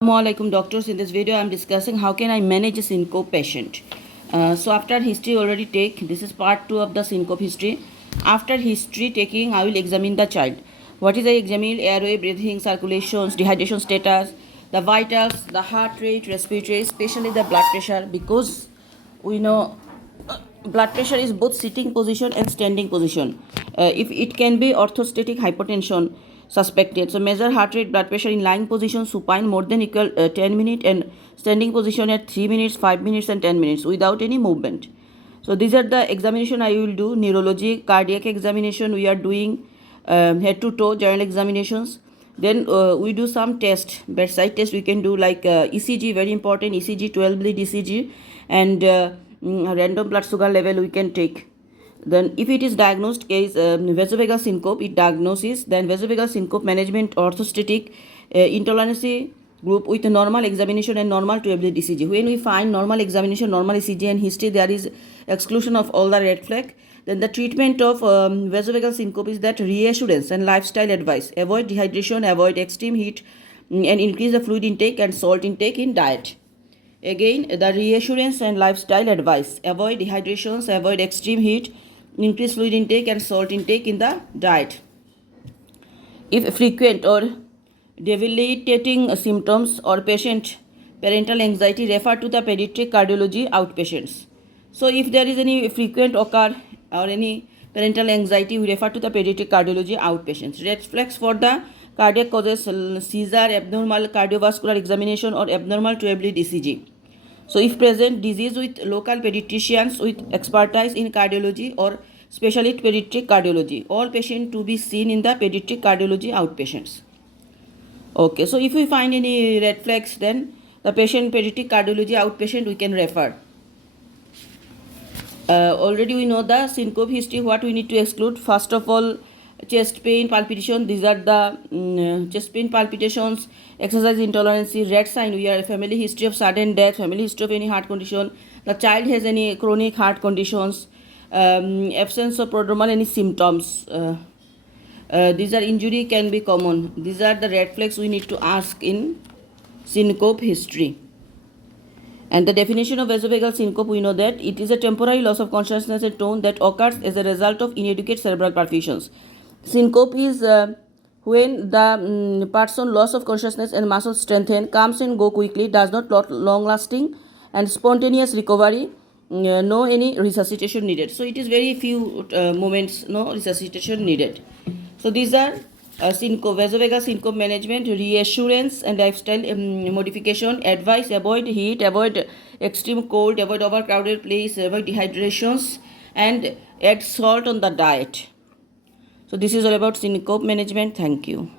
Assalamualaikum doctors. In this video I am discussing how can I manage a syncope patient. So after history already take, this is part 2 of the syncope history. After history taking, I will examine the child. What is the examine? Airway, breathing, circulations, dehydration status, the vitals, the heart rate, respiratory, especially the blood pressure, because we know blood pressure is both sitting position and standing position. If it can be orthostatic hypotension suspected, so measure heart rate, blood pressure in lying position, supine more than equal 10 minutes, and standing position at 3 minutes, 5 minutes and 10 minutes without any movement. So these are the examination I will do. Neurology, cardiac examination we are doing, head to toe general examinations. Then we do some test, bedside test we can do, like ECG, very important, ECG, 12 lead ECG, and random blood sugar level we can take. Then if it is diagnosed case vasovagal syncope, it diagnosis, then vasovagal syncope management, orthostatic intolerance group with normal examination and normal 12 lead ECG. When we find normal examination, normal ECG and history, there is exclusion of all the red flag. Then the treatment of vasovagal syncope is that reassurance and lifestyle advice. Avoid dehydration, avoid extreme heat, and increase the fluid intake and salt intake in diet. Again, the reassurance and lifestyle advice. Avoid dehydrations, avoid extreme heat, increase fluid intake and salt intake in the diet. If frequent or debilitating symptoms or patient parental anxiety, refer to the pediatric cardiology outpatients. So if there is any frequent occur or any parental anxiety, we refer to the pediatric cardiology outpatients. Red flags for the cardiac causes: seizure, abnormal cardiovascular examination or abnormal 12 lead ECG. So if present, disease with local pediatricians with expertise in cardiology or specialist pediatric cardiology. All patients to be seen in the pediatric cardiology outpatients. Okay, so if we find any red flags, then the patient pediatric cardiology outpatient we can refer. Already we know the syncope history, what we need to exclude. First of all, chest pain, palpitation. These are the chest pain, palpitations, exercise intolerance, red sign. We are family history of sudden death, family history of any heart condition. The child has any chronic heart conditions, absence of prodromal any symptoms. These are injury can be common. These are the red flags we need to ask in syncope history. And the definition of vasovagal syncope, we know that it is a temporary loss of consciousness and tone that occurs as a result of inadequate cerebral perfusions. Syncope is when the person loss of consciousness and muscle strengthen, comes and go quickly, does not long lasting, and spontaneous recovery, no any resuscitation needed. So it is very few moments, no resuscitation needed. So these are syncope, vasovagal syncope management, reassurance and lifestyle modification, advice: avoid heat, avoid extreme cold, avoid overcrowded place, avoid dehydrations, and add salt on the diet. So this is all about syncope management. Thank you.